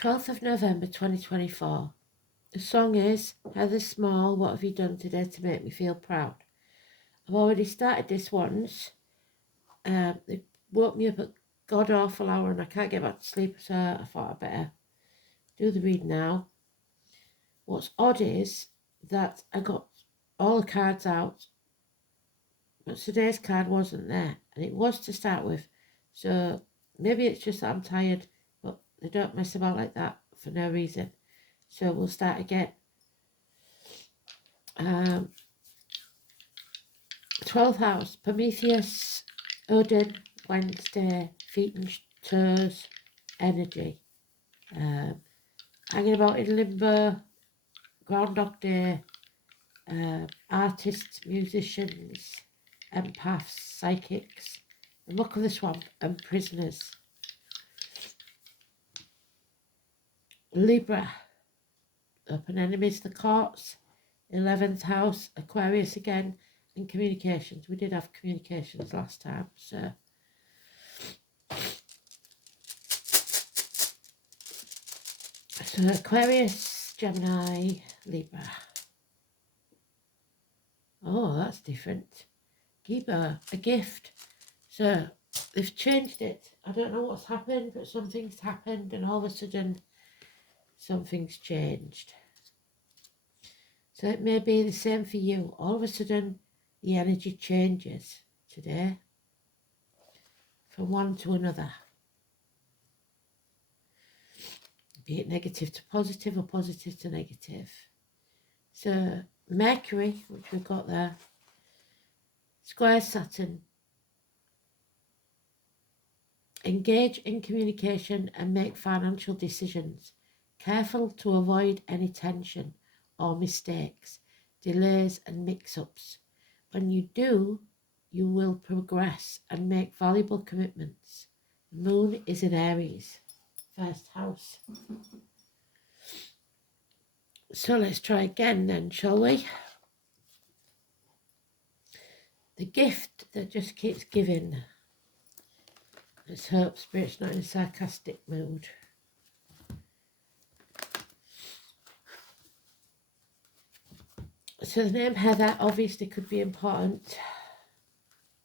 12th of November 2024. The song is Heather Small, What Have You Done Today to Make Me Feel Proud? I've already started this once. They woke me up at god awful hour and I can't get back to sleep, so I thought I'd better do the read now. What's odd is that I got all the cards out, but today's card wasn't there, and it was to start with. So maybe it's just that I'm tired, but they don't mess about like that for no reason. So we'll start again. 12th house, Prometheus, Odin, Wednesday, feet and toes, energy. Hanging about in limbo, Groundhog Day, artists, musicians, empaths, psychics, the muck of the swamp, and prisoners. Libra, open enemies, the courts, 11th house, Aquarius again, and communications. We did have communications last time, so. So Aquarius, Gemini, Libra. Oh, that's different. Giba, a gift. So they've changed it. I don't know what's happened, but something's happened and all of a sudden something's changed. So it may be the same for you. All of a sudden the energy changes today from one to another. Be it negative to positive or positive to negative. So Mercury, which we've got there, square Saturn. Engage in communication and make financial decisions. Careful to avoid any tension or mistakes, delays and mix-ups. When you do, you will progress and make valuable commitments. The moon is in Aries, first house. So let's try again then, shall we? The gift that just keeps giving. Let's hope Spirit's not in a sarcastic mood. So the name Heather obviously could be important,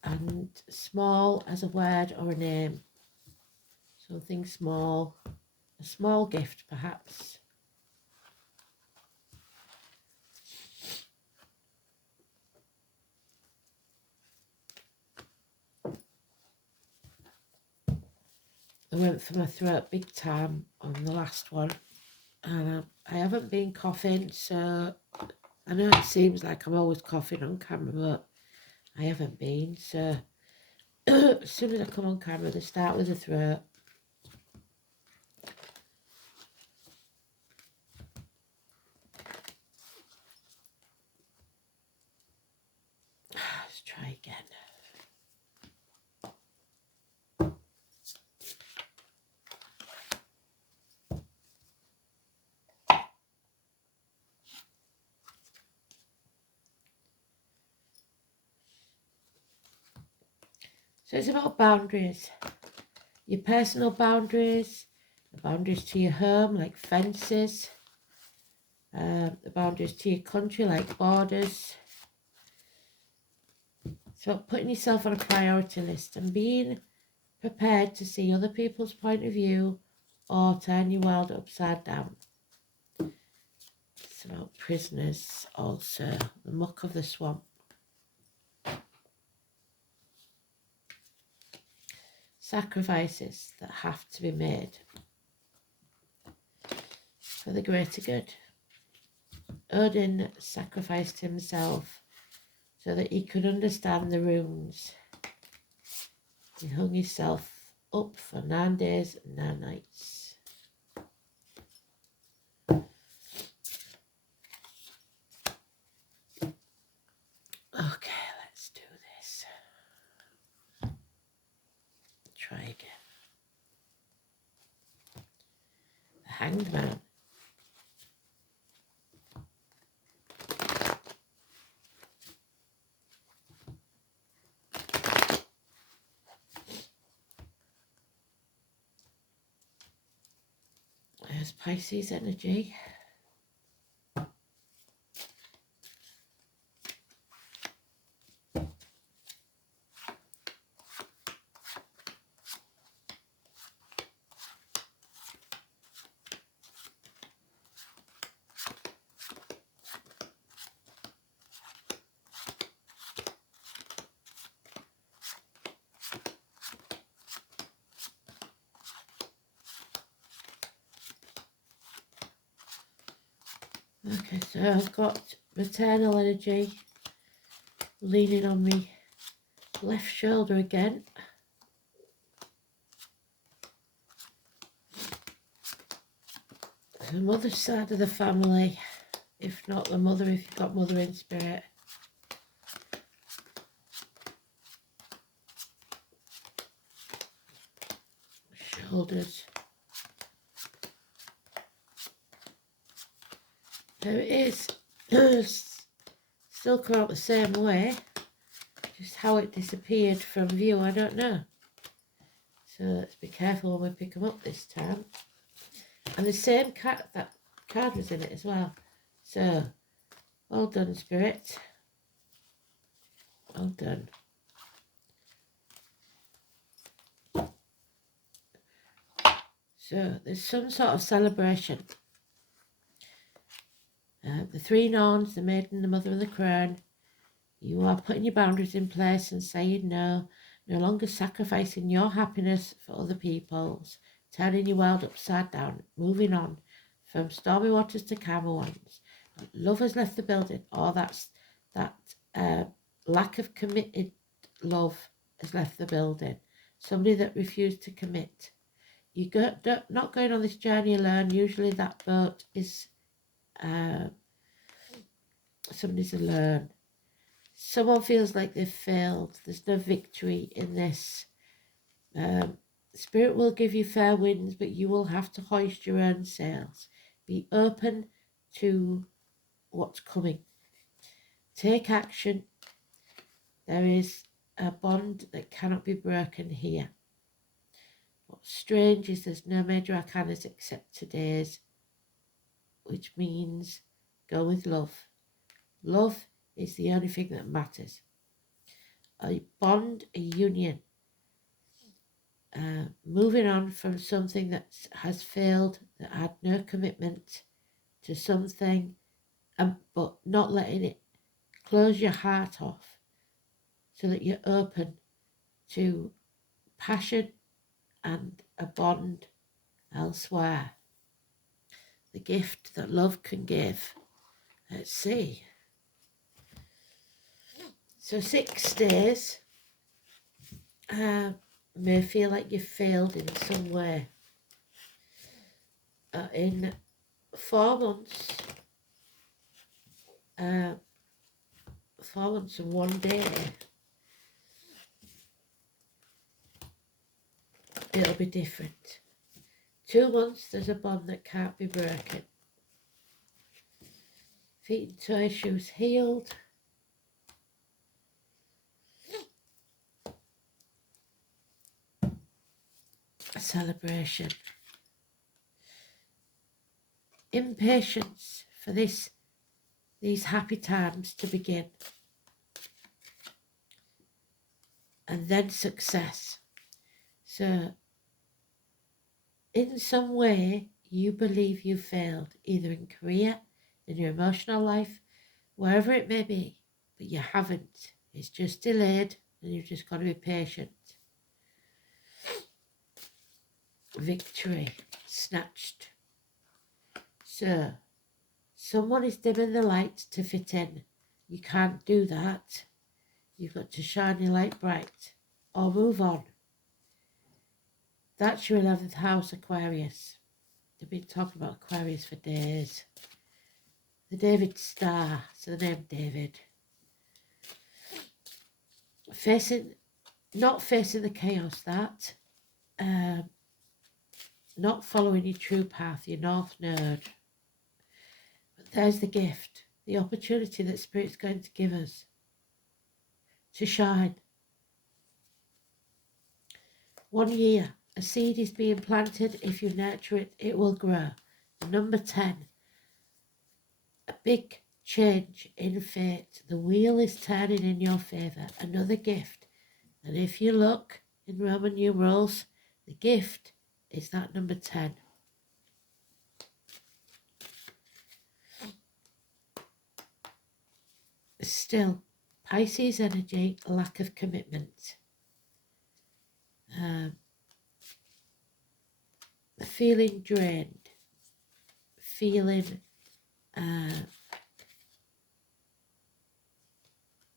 and small as a word or a name. Something small, a small gift perhaps. I went for my throat big time on the last one, and I haven't been coughing, so I know it seems like I'm always coughing on camera, but I haven't been. So as soon as I come on camera, they start with the throat. Let's try again. So it's about boundaries. Your personal boundaries, the boundaries to your home, like fences, the boundaries to your country, like borders. So putting yourself on a priority list and being prepared to see other people's point of view or turn your world upside down. It's about prisoners also, the muck of the swamp. Sacrifices that have to be made for the greater good. Odin sacrificed himself so that he could understand the runes. He hung himself up for 9 days and 9 nights. Okay, let's do this. Try again. The Hanged Man. There's Pisces energy. Okay, so I've got maternal energy leaning on me left shoulder again. The mother's side of the family, if not the mother, if you've got mother in spirit. Shoulders. There it is. Still come out the same way. Just how it disappeared from view, I don't know. So let's be careful when we pick them up this time. And the same that card was in it as well. So, well done, Spirit. Well done. So there's some sort of celebration. The three Norns, the maiden, the mother and the crown. You are putting your boundaries in place and saying no longer sacrificing your happiness for other people's, turning your world upside down, moving on from stormy waters to calmer ones. Love has left the building, or that lack of committed love has left the building. Somebody that refused to commit. Not going on this journey alone. Usually that boat is somebody's alone. Someone feels like they've failed. There's no victory in this. Spirit will give you fair winds, but you will have to hoist your own sails. Be open to what's coming. Take action. There is a bond that cannot be broken here. What's strange is there's no major arcanas except today's, which means go with love. Love is the only thing that matters. A bond, a union. Moving on from something that has failed, that had no commitment to something, but not letting it close your heart off so that you're open to passion and a bond elsewhere. The gift that love can give. Let's see. So 6 days may feel like you've failed in some way. In 4 months, 4 months and 1 day, it'll be different. 2 months, there's a bond that can't be broken. Feet and toe issues healed. A celebration. Impatience for these happy times to begin. And then success. So, in some way, you believe you failed, either in career, in your emotional life, wherever it may be, but you haven't. It's just delayed, and you've just got to be patient. Victory, snatched. So, someone is dimming the light to fit in. You can't do that. You've got to shine your light bright, or move on. That's your 11th house, Aquarius. They've been talking about Aquarius for days. The David Star, so the name David. Not facing the chaos, not following your true path, your North Node. But there's the gift, the opportunity that Spirit's going to give us to shine. 1 year, a seed is being planted. If you nurture it, it will grow. Number 10, a big change in fate. The wheel is turning in your favour. Another gift. And if you look in Roman numerals, the gift is that number 10. Still, Pisces energy, lack of commitment. Feeling drained. Feeling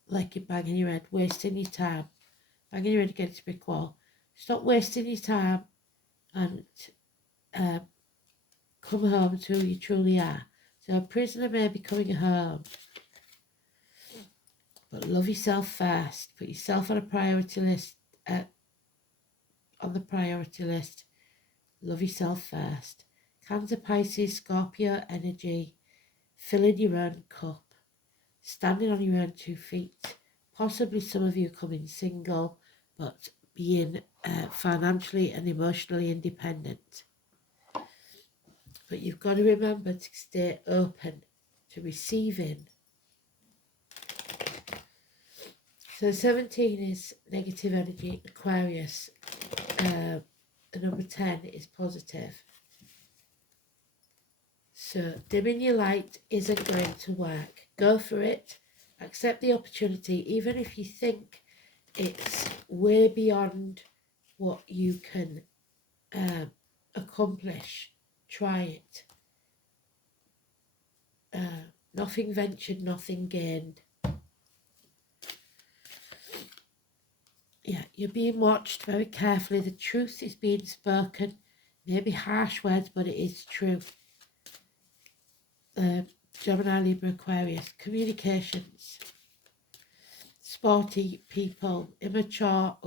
like you're banging your head, wasting your time, banging your head against a brick wall. Stop wasting your time and come home to who you truly are. So a prisoner may be coming home, but love yourself first. Put yourself on a priority list. On the priority list, love yourself first. Cancer, Pisces, Scorpio energy, filling your own cup, standing on your own 2 feet. Possibly some of you coming single, but being financially and emotionally independent. But you've got to remember to stay open to receiving. So 17 is negative energy, Aquarius. The number 10 is positive. So dimming your light isn't going to work. Go for it. Accept the opportunity, even if you think it's way beyond what you can accomplish. Try it. Nothing ventured, nothing gained. Yeah, you're being watched very carefully. The truth is being spoken. Maybe harsh words, but it is true. Gemini, Libra, Aquarius. Communications. Sporty people. Immature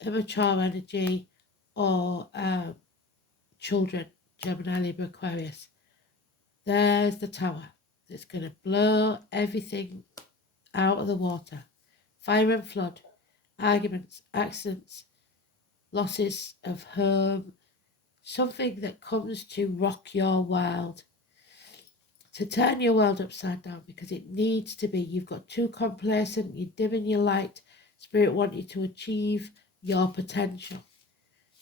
energy. Or children. Gemini, Libra, Aquarius. There's the tower that's going to blow everything out of the water. Fire and flood, arguments, accidents, losses of home, something that comes to rock your world, to turn your world upside down, because it needs to be. You've got too complacent, you're dimming your light. Spirit want you to achieve your potential.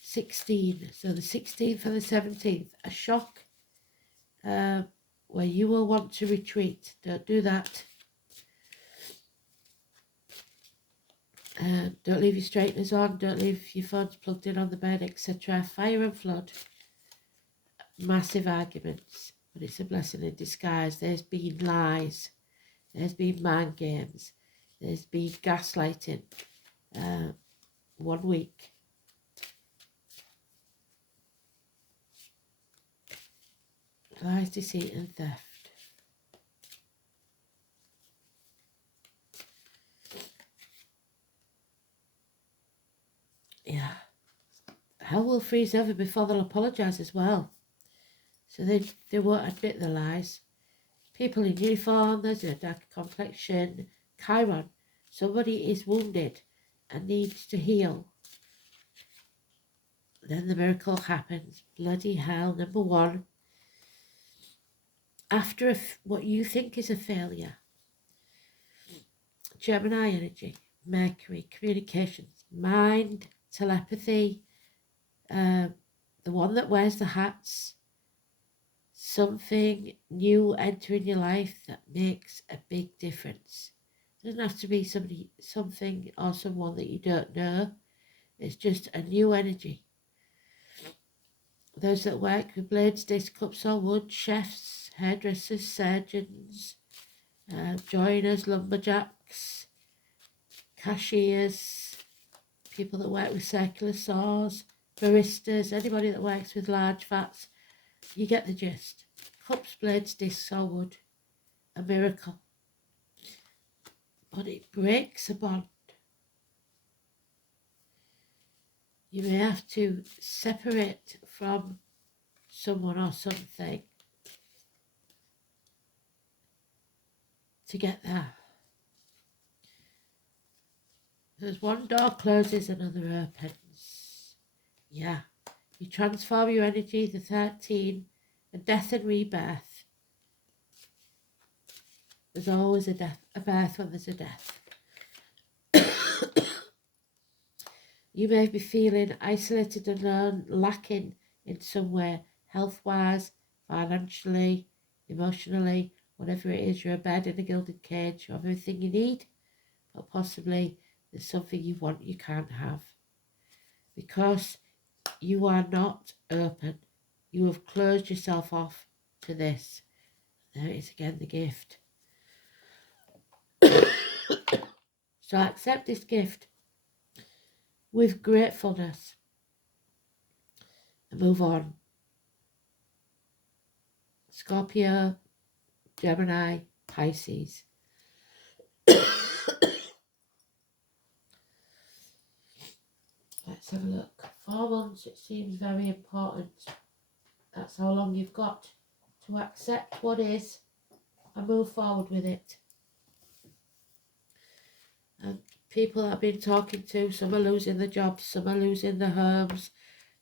16, so the 16th and the 17th, a shock where you will want to retreat. Don't do that. Don't leave your straighteners on, don't leave your phones plugged in on the bed, etc. Fire and flood. Massive arguments, but it's a blessing in disguise. There's been lies, there's been mind games, there's been gaslighting. 1 week. Lies, deceit and theft. Yeah. Hell will freeze over before they'll apologise as well. So they won't admit the lies. People in uniform, there's a dark complexion. Chiron, somebody is wounded and needs to heal. Then the miracle happens. Bloody hell. Number 1. After what you think is a failure. Gemini energy, Mercury, communications, mind, telepathy, the one that wears the hats, something new entering your life that makes a big difference. It doesn't have to be something or someone that you don't know. It's just a new energy. Those that work with blades, disc, cups or wood, chefs, hairdressers, surgeons, joiners, lumberjacks, cashiers, people that work with circular saws, baristas, anybody that works with large vats, you get the gist. Cups, blades, discs or wood, a miracle. But it breaks a bond. You may have to separate from someone or something to get there. As one door closes, another opens. Yeah. You transform your energy, the 13, a death and rebirth. There's always a birth when there's a death. You may be feeling isolated and alone, lacking in some way, health-wise, financially, emotionally, whatever it is. You're a bird in a gilded cage. You have everything you need, but possibly there's something you want you can't have. Because you are not open. You have closed yourself off to this. There it is again, the gift. So accept this gift with gratefulness and move on. Scorpio, Gemini, Pisces. Let's have a look. 4 months, it seems very important. That's how long you've got to accept what is and move forward with it. And people that I've been talking to, some are losing their jobs, some are losing their homes,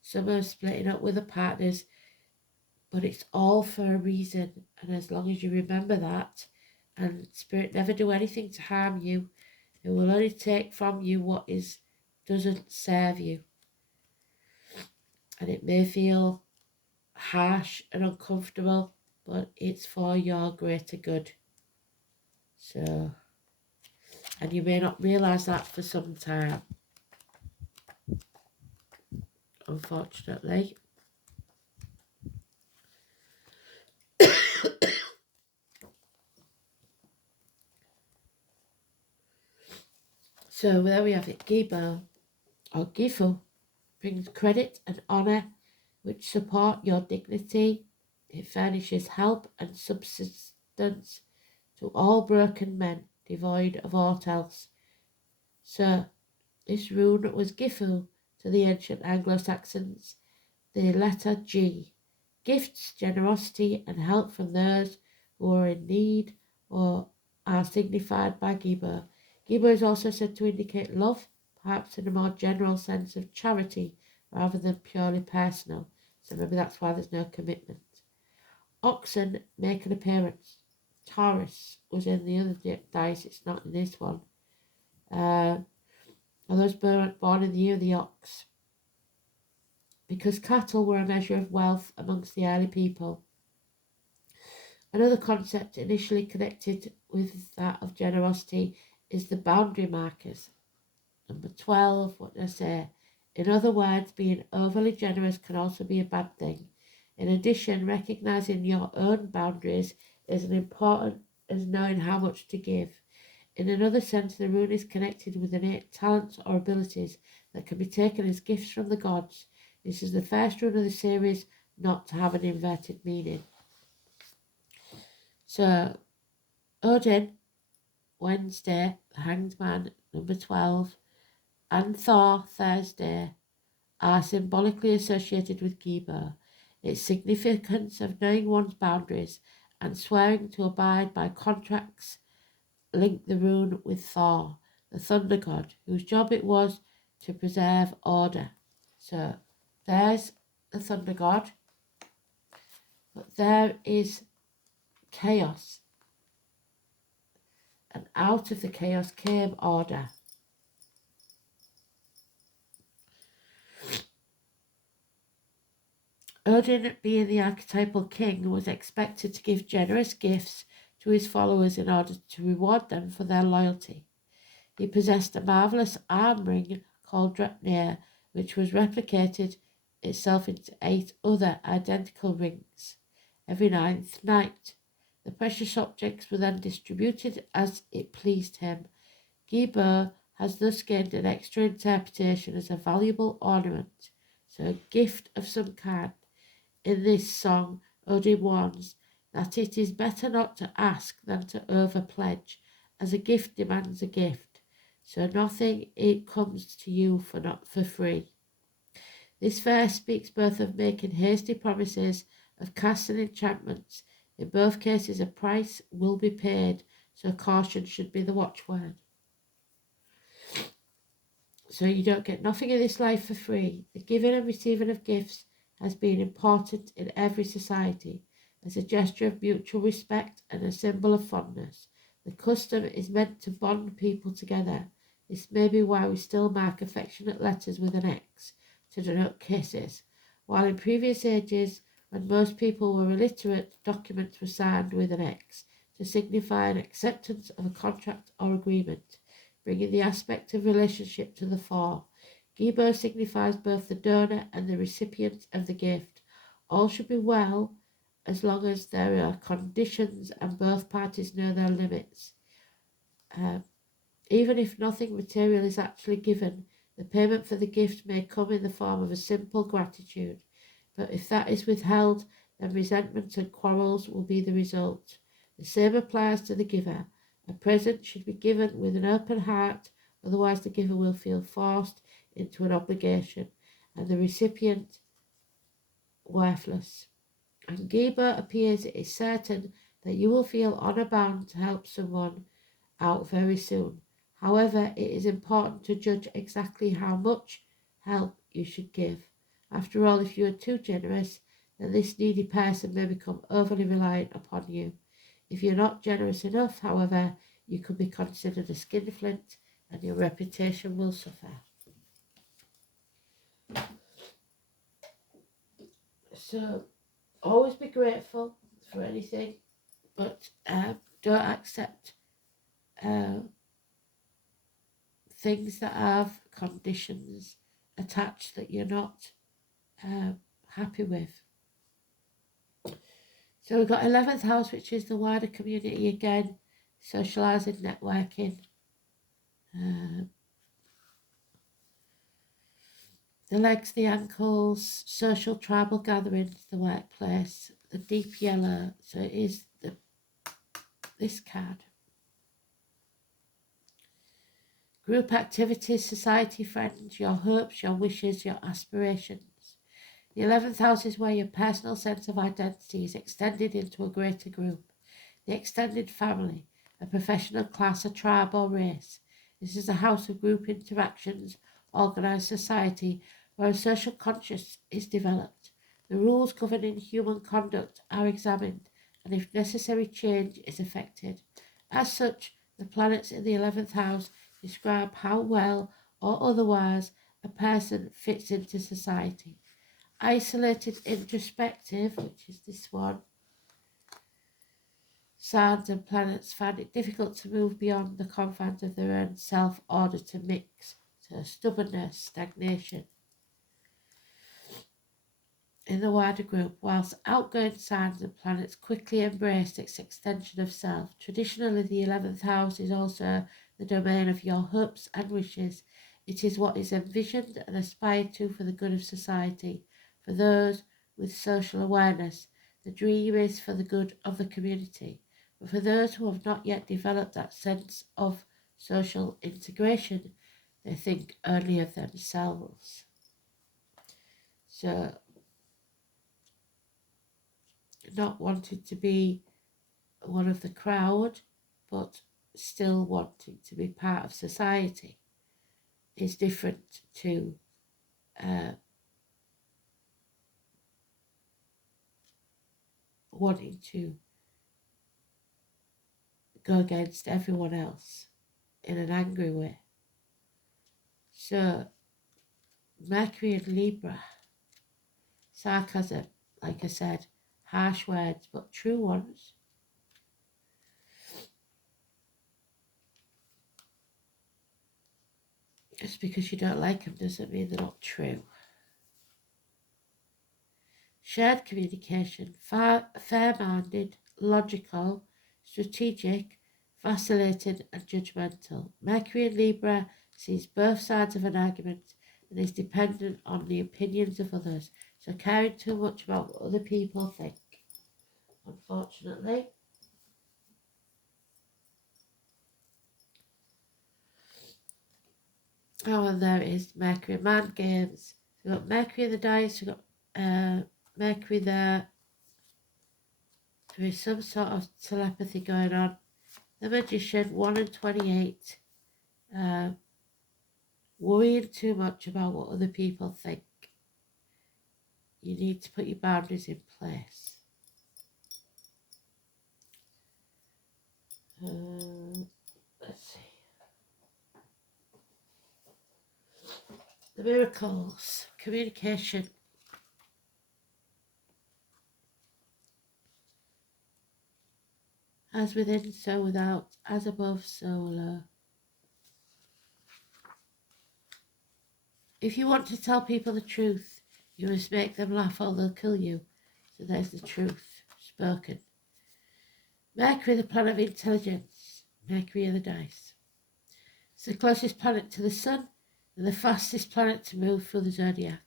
some are splitting up with their partners, but it's all for a reason. And as long as you remember that, and Spirit never do anything to harm you, it will only take from you what doesn't serve you. And it may feel harsh and uncomfortable, but it's for your greater good. So, and you may not realise that for some time, unfortunately. So there we have it. Gibo or Gifu brings credit and honour which support your dignity. It furnishes help and subsistence to all broken men, devoid of aught else. So this rune was Gifu to the ancient Anglo-Saxons, the letter G. Gifts, generosity and help from those who are in need or are signified by Gibo. Gibo is also said to indicate love, perhaps in a more general sense of charity rather than purely personal. So maybe that's why there's no commitment. Oxen make an appearance. Taurus was in the other dice, it's not in this one. Are those born in the year of the ox. Because cattle were a measure of wealth amongst the early people. Another concept initially connected with that of generosity is the boundary markers. Number 12, what did I say? In other words, being overly generous can also be a bad thing. In addition, recognising your own boundaries is as important as knowing how much to give. In another sense, the rune is connected with innate talents or abilities that can be taken as gifts from the gods. This is the first rune of the series not to have an inverted meaning. So, Odin, Wednesday, the Hanged Man, number 12, and Thor, Thursday, are symbolically associated with Gibo. Its significance of knowing one's boundaries and swearing to abide by contracts link the rune with Thor, the thunder god, whose job it was to preserve order. So there's the thunder god, but there is chaos, and out of the chaos came order. Odin, being the archetypal king, was expected to give generous gifts to his followers in order to reward them for their loyalty. He possessed a marvellous arm ring called Draupnir, which was replicated itself into 8 other identical rings every 9th night. The precious objects were then distributed as it pleased him. Gibo has thus gained an extra interpretation as a valuable ornament, so a gift of some kind. In this song, Odin warns that it is better not to ask than to over-pledge, as a gift demands a gift, so nothing it comes to you for free. This verse speaks both of making hasty promises, of casting enchantments. In both cases, a price will be paid, so caution should be the watchword. So you don't get nothing in this life for free. The giving and receiving of gifts has been important in every society as a gesture of mutual respect and a symbol of fondness. The custom is meant to bond people together. This may be why we still mark affectionate letters with an X to denote kisses, while in previous ages, when most people were illiterate, documents were signed with an X to signify an acceptance of a contract or agreement, bringing the aspect of relationship to the fore. Gibo signifies both the donor and the recipient of the gift. All should be well as long as there are conditions and both parties know their limits. Even if nothing material is actually given, the payment for the gift may come in the form of a simple gratitude. But if that is withheld, then resentment and quarrels will be the result. The same applies to the giver. A present should be given with an open heart, otherwise the giver will feel forced into an obligation, and the recipient worthless. And Geber appears it is certain that you will feel honour bound to help someone out very soon. However, it is important to judge exactly how much help you should give. After all, if you are too generous, then this needy person may become overly reliant upon you. If you're not generous enough, however, you could be considered a skinflint and your reputation will suffer. So, always be grateful for anything, but don't accept things that have conditions attached that you're not happy with. So we've got 11th house, which is the wider community again, socialising, networking. The legs, the ankles, social tribal gatherings, the workplace, the deep yellow. So it is this card. Group activities, society, friends, your hopes, your wishes, your aspirations. The 11th house is where your personal sense of identity is extended into a greater group. The extended family, a professional class, a tribe or race. This is a house of group interactions, organised society, where a social conscience is developed. The rules governing human conduct are examined, and if necessary change is effected. As such, the planets in the 11th house describe how well or otherwise a person fits into society. Isolated, introspective, which is this one, signs and planets find it difficult to move beyond the confines of their own self-order to mix. So stubbornness, stagnation in the wider group, whilst outgoing signs and planets quickly embrace this extension of self. Traditionally, the 11th house is also the domain of your hopes and wishes. It is what is envisioned and aspired to for the good of society. For those with social awareness, the dream is for the good of the community. But for those who have not yet developed that sense of social integration, they think only of themselves. So, not wanting to be one of the crowd, but still wanting to be part of society is different to wanting to go against everyone else in an angry way. So, Mercury and Libra, sarcasm, like I said, harsh words, but true ones. Just because you don't like them doesn't mean they're not true. Shared communication, fair-minded, logical, strategic, vacillating and judgmental. Mercury in Libra sees both sides of an argument and is dependent on the opinions of others, so caring too much about what other people think, unfortunately. Oh, and there it is, Mercury, mind games. So we've got Mercury in the dice, we've got Mercury there. There is some sort of telepathy going on. The Magician, 1 and 28. Worrying too much about what other people think. you need to put your boundaries in place. Let's see. The miracles, communication. As within, so without, as above, so below. If you want to tell people the truth, you must make them laugh or they'll kill you. So there's the truth spoken. Mercury, the planet of intelligence. Mercury are the dice. It's the closest planet to the sun and the fastest planet to move through the zodiac.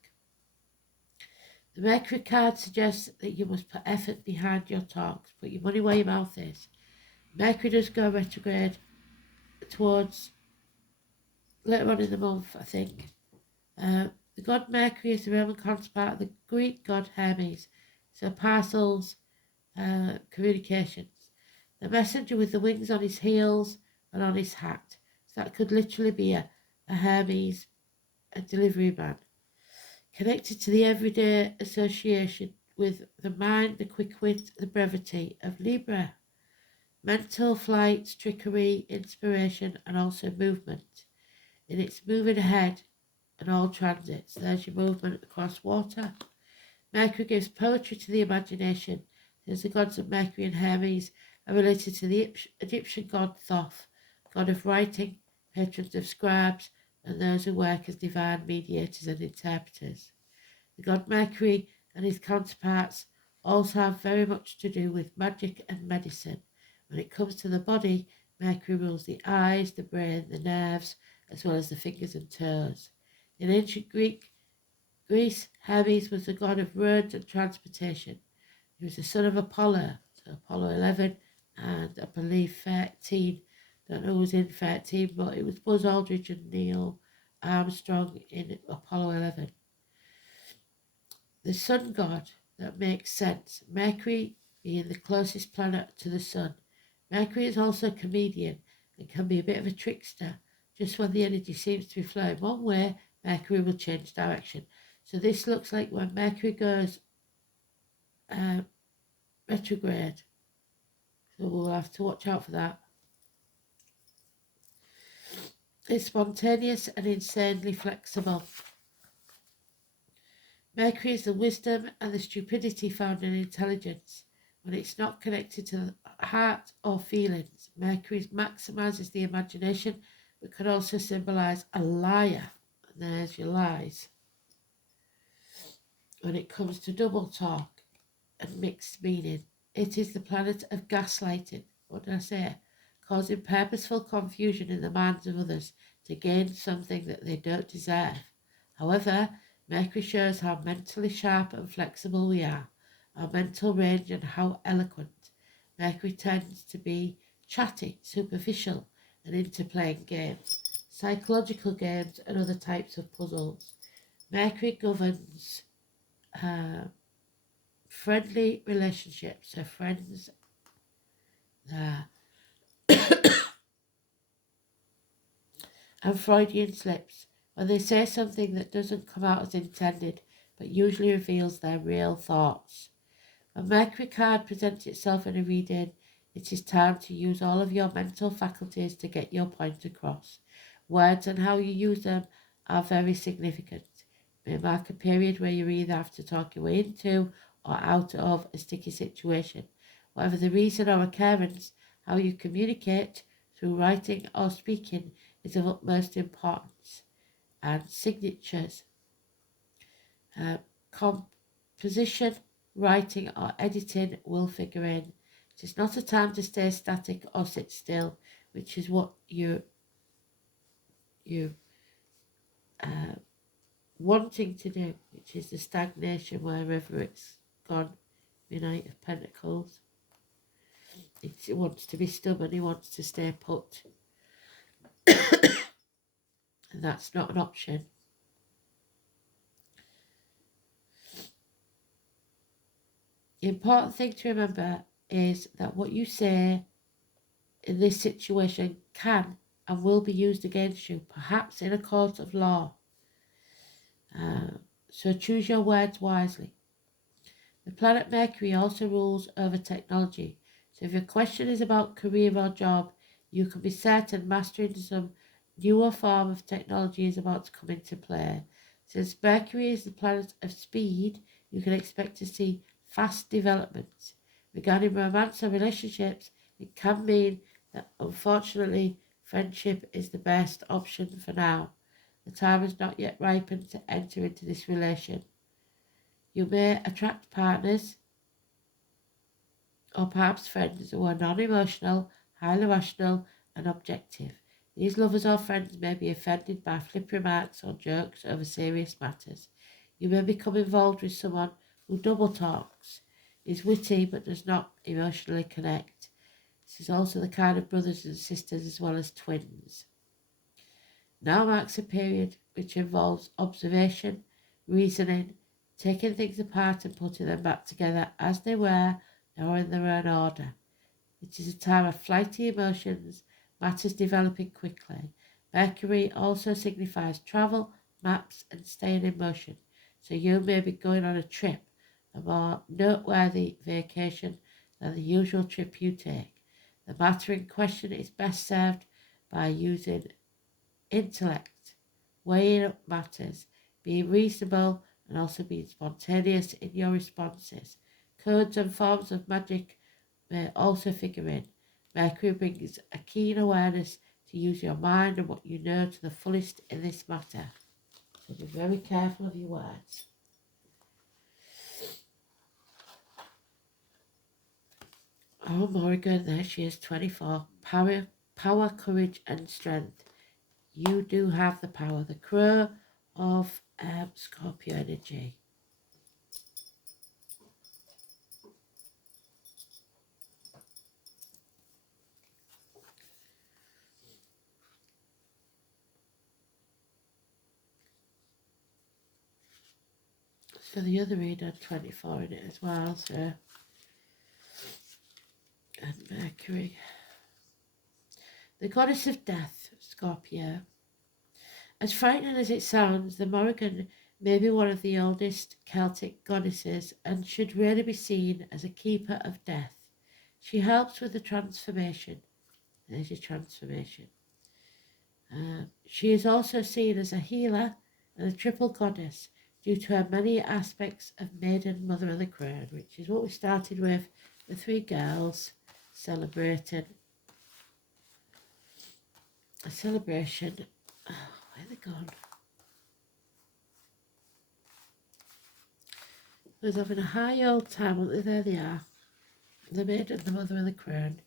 The Mercury card suggests that you must put effort behind your talks. Put your money where your mouth is. Mercury does go retrograde towards later on in the month, I think. The god Mercury is the Roman counterpart of the Greek god Hermes. So parcels, communications. The messenger with the wings on his heels and on his hat. So that could literally be a Hermes, a delivery man. Connected to the everyday association with the mind, the quick wit, the brevity of Libra. Mental flights, trickery, inspiration, and also movement. In its moving ahead and all transits, there's your movement across water. Mercury gives poetry to the imagination. There's the gods of Mercury and Hermes are related to the Egyptian god Thoth, god of writing, patrons of scribes, and those who work as divine mediators and interpreters. The god Mercury and his counterparts also have very much to do with magic and medicine. When it comes to the body, Mercury rules the eyes, the brain, the nerves, as well as the fingers and toes. In ancient Greece, Hermes was the god of roads and transportation. He was the son of Apollo, so Apollo 11 and I believe 13. Don't know who was in 13, but it was Buzz Aldrin and Neil Armstrong in Apollo 11. The sun god, that makes sense. Mercury being the closest planet to the sun. Mercury is also a comedian and can be a bit of a trickster. Just when the energy seems to be flowing one way, Mercury will change direction. So this looks like when Mercury goes retrograde. So we'll have to watch out for that. It's spontaneous and insanely flexible. Mercury is the wisdom and the stupidity found in intelligence. When it's not connected to the heart or feelings, Mercury maximizes the imagination, but can also symbolize a liar. And there's your lies. When it comes to double talk and mixed meaning, it is the planet of gaslighting. What did I say? Causing purposeful confusion in the minds of others to gain something that they don't deserve. However, Mercury shows how mentally sharp and flexible we are, our mental range and how eloquent. Mercury tends to be chatty, superficial, and into playing games, psychological games and other types of puzzles. Mercury governs friendly relationships, so friends, and Freudian slips, when they say something that doesn't come out as intended, but usually reveals their real thoughts. When Mercury card presents itself in a reading, it is time to use all of your mental faculties to get your point across. Words and how you use them are very significant. It may mark a period where you either have to talk your way into or out of a sticky situation. Whatever the reason or occurrence, how you communicate through writing or speaking is of utmost importance. And signatures, composition, writing or editing will figure in. It is not a time to stay static or sit still, which is what you wanting to do, which is the stagnation wherever it's gone. The Knight of Pentacles. It wants to be stubborn, he wants to stay put. And that's not an option. The important thing to remember is that what you say in this situation can and will be used against you, perhaps in a court of law. So choose your words wisely. The planet Mercury also rules over technology. So if your question is about career or job, you can be certain mastering some newer form of technology is about to come into play. Since Mercury is the planet of speed, you can expect to see fast developments. Regarding romance or relationships, it can mean that unfortunately friendship is the best option for now. The time has not yet ripened to enter into this relation. You may attract partners or perhaps friends who are non-emotional, highly rational and objective. These lovers or friends may be offended by flip remarks or jokes over serious matters. You may become involved with someone who double talks, is witty but does not emotionally connect. This is also the kind of brothers and sisters as well as twins. Now marks a period which involves observation, reasoning, taking things apart and putting them back together as they were or in their own order. It is a time of flighty emotions, matters developing quickly. Mercury also signifies travel, maps and staying in motion. So you may be going on a trip, a more noteworthy vacation than the usual trip you take. The matter in question is best served by using intellect, weighing up matters, being reasonable and also being spontaneous in your responses. Codes and forms of magic may also figure in. Mercury brings a keen awareness to use your mind and what you know to the fullest in this matter. So be very careful of your words. Oh, Morrigan, there she is, 24. Power, courage and strength. You do have the power. The crow of Scorpio energy. So the other read had 24 in it as well, so, and Mercury. The goddess of death, Scorpio. As frightening as it sounds, the Morrigan may be one of the oldest Celtic goddesses and should really be seen as a keeper of death. She helps with the transformation. There's your transformation. She is also seen as a healer and a triple goddess due to her many aspects of maiden, mother of the crown, which is what we started with, the three girls celebrating a celebration. Oh, where are they gone? I was having a high old time, weren't they? There they are. The maiden, the mother of the crown.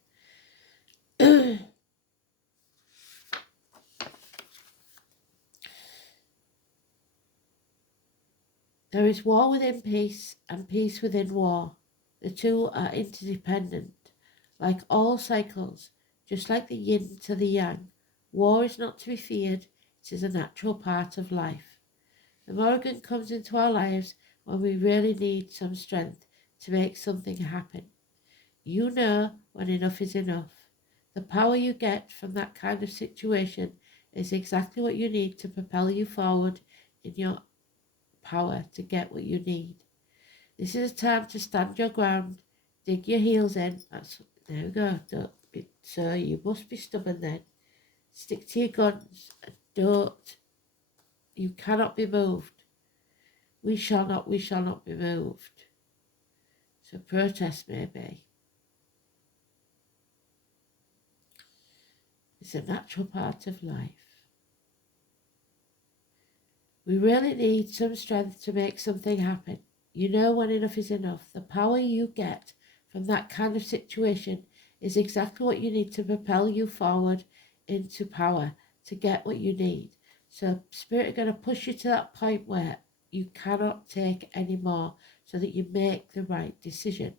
There is war within peace and peace within war. The two are interdependent. Like all cycles, just like the yin to the yang, war is not to be feared, it is a natural part of life. The Morrigan comes into our lives when we really need some strength to make something happen. You know when enough is enough. The power you get from that kind of situation is exactly what you need to propel you forward in your power to get what you need. This is a time to stand your ground, dig your heels in. There we go. So you must be stubborn then. Stick to your guns and don't. You cannot be moved. We shall not be moved. So protest maybe. It's a natural part of life. We really need some strength to make something happen. You know when enough is enough. The power you get from that kind of situation is exactly what you need to propel you forward into power to get what you need. So Spirit are going to push you to that point where you cannot take any more so that you make the right decision.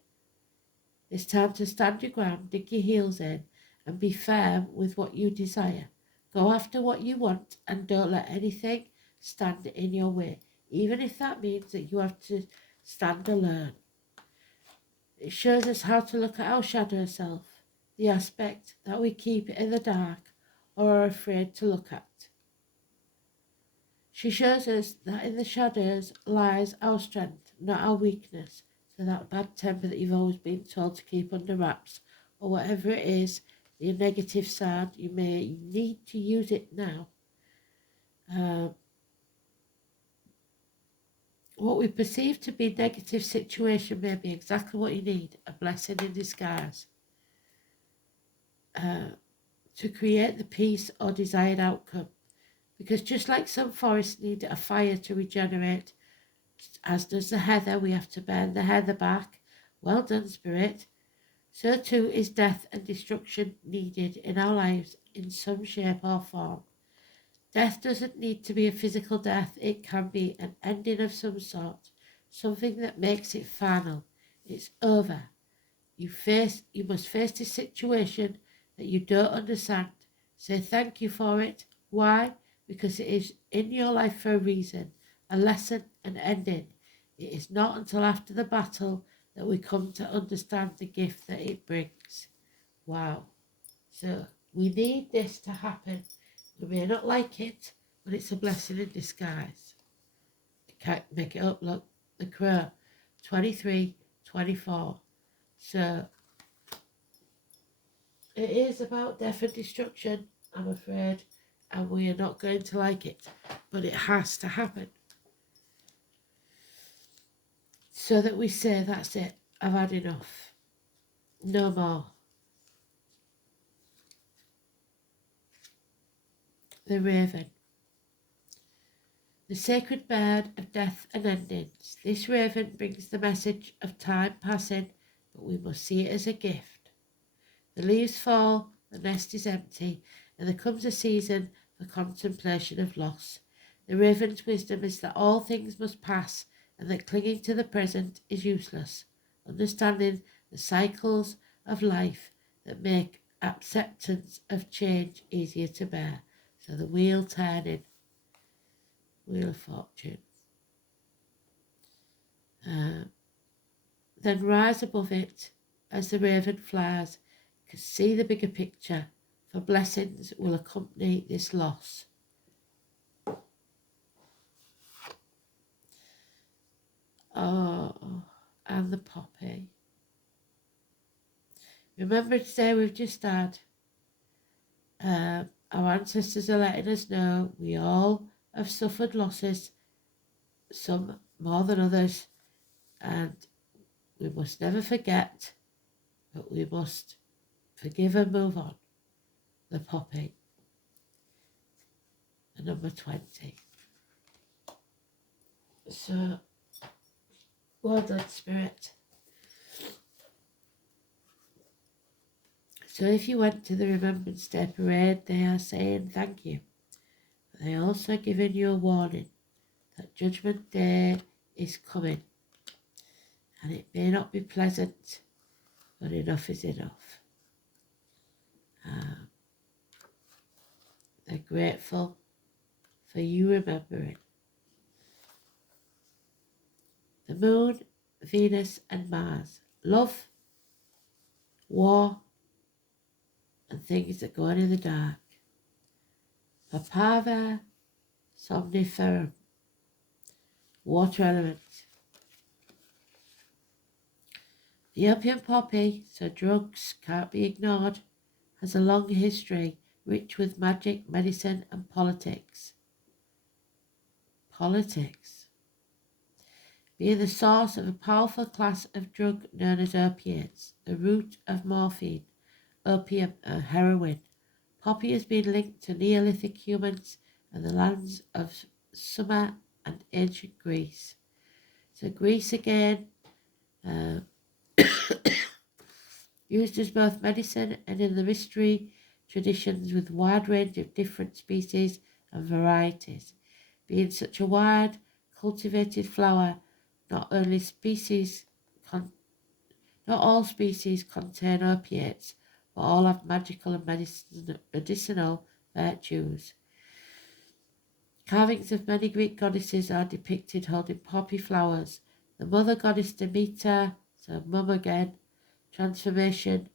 It's time to stand your ground, dig your heels in and be firm with what you desire. Go after what you want and don't let anything stand in your way, even if that means that you have to stand alone. It shows us how to look at our shadow self, the aspect that we keep in the dark or are afraid to look at. She shows us that in the shadows lies our strength, not our weakness. So that bad temper that you've always been told to keep under wraps, or whatever it is, your negative side, you may need to use it now. What we perceive to be negative situation may be exactly what you need, a blessing in disguise, to create the peace or desired outcome. Because just like some forests need a fire to regenerate, as does the heather, we have to burn the heather back. Well done, Spirit. So too is death and destruction needed in our lives in some shape or form. Death doesn't need to be a physical death. It can be an ending of some sort, something that makes it final. It's over. You must face this situation that you don't understand. Say thank you for it. Why? Because it is in your life for a reason, a lesson, an ending. It is not until after the battle that we come to understand the gift that it brings. Wow. So we need this to happen. We may not like it, but it's a blessing in disguise. I can't make it up, look. The Crow, 23, 24. So it is about death and destruction, I'm afraid, and we are not going to like it, but it has to happen. So that we say, that's it, I've had enough. No more. The Raven. The sacred bird of death and endings. This raven brings the message of time passing, but we must see it as a gift. The leaves fall, the nest is empty, and there comes a season for contemplation of loss. The raven's wisdom is that all things must pass and that clinging to the present is useless. Understanding the cycles of life that make acceptance of change easier to bear. So the wheel turning, wheel of fortune. Then rise above it as the raven flies, can see the bigger picture, for blessings will accompany this loss. Oh, and the poppy. Remember today we've just had, our ancestors are letting us know we all have suffered losses, some more than others, and we must never forget, but we must forgive and move on. The poppy, the number 20. So, well done, Spirit. So if you went to the Remembrance Day parade, they are saying thank you. But they are also giving you a warning that Judgment Day is coming. And it may not be pleasant, but enough is enough. They're grateful for you remembering. The Moon, Venus and Mars. Love, war, and things that go on in the dark. Papava somniferum. Water element. The opium poppy, so drugs can't be ignored, has a long history rich with magic, medicine and politics. Politics. Being the source of a powerful class of drug known as opiates, the root of morphine, opium and heroin. Poppy has been linked to Neolithic humans and the lands of Sumer and ancient Greece. So Greece again, used as both medicine and in the mystery traditions with wide range of different species and varieties. Being such a wide cultivated flower, not all species contain opiates, but all have magical and medicinal virtues. Carvings of many Greek goddesses are depicted holding poppy flowers. The mother goddess Demeter, so mum again, transformation,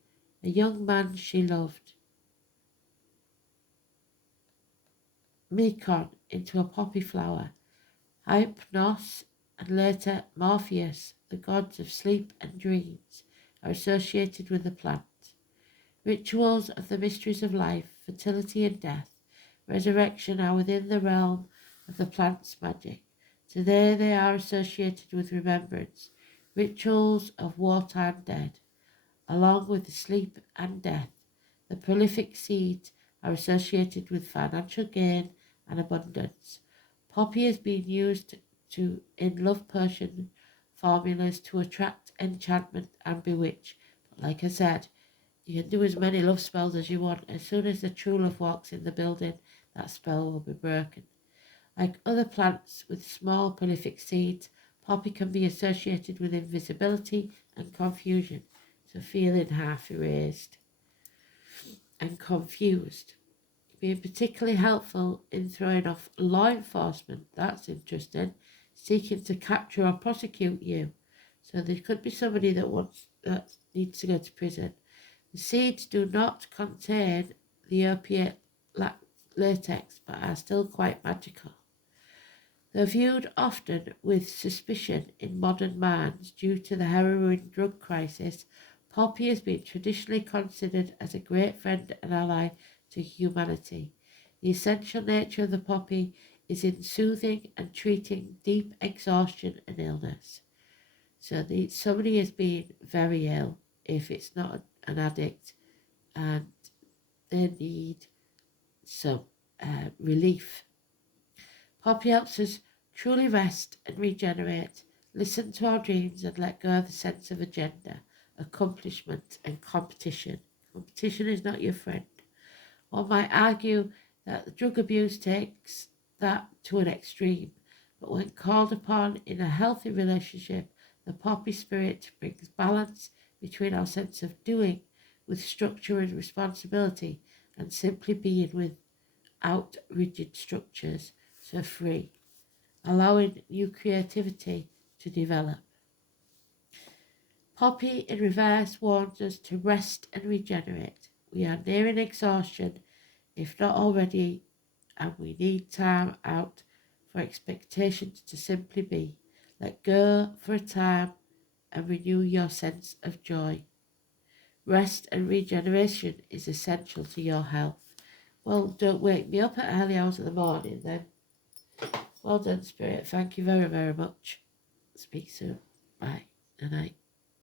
a young man she loved. Mekon into a poppy flower. Hypnos and later Morpheus, the gods of sleep and dreams, are associated with the plant. Rituals of the mysteries of life, fertility and death, resurrection are within the realm of the plant's magic. Today they are associated with remembrance, rituals of wartime dead, along with the sleep and death. The prolific seeds are associated with financial gain and abundance. Poppy has been used in love potion formulas to attract enchantment and bewitch. But like I said, you can do as many love spells as you want. As soon as the true love walks in the building, that spell will be broken. Like other plants with small prolific seeds, poppy can be associated with invisibility and confusion, so feeling half erased and confused. Being particularly helpful in throwing off law enforcement, that's interesting, seeking to capture or prosecute you. So there could be somebody that needs to go to prison. The seeds do not contain the opiate latex, but are still quite magical. They're viewed often with suspicion in modern minds due to the heroin drug crisis. Poppy has been traditionally considered as a great friend and ally to humanity. The essential nature of the poppy is in soothing and treating deep exhaustion and illness. So somebody has been very ill, if it's not an addict, and they need some relief. Poppy helps us truly rest and regenerate, listen to our dreams and let go of the sense of agenda, accomplishment and competition. Competition is not your friend. One might argue that the drug abuse takes that to an extreme, but when called upon in a healthy relationship, the poppy spirit brings balance between our sense of doing with structure and responsibility and simply being without rigid structures, so free, allowing new creativity to develop. Poppy in reverse warns us to rest and regenerate. We are nearing exhaustion, if not already, and we need time out for expectations to simply be. Let go for a time and renew your sense of joy. Rest and regeneration is essential to your health. Well, don't wake me up at early hours of the morning then. Well done, Spirit. Thank you very, very much. Speak soon. Bye. Good night.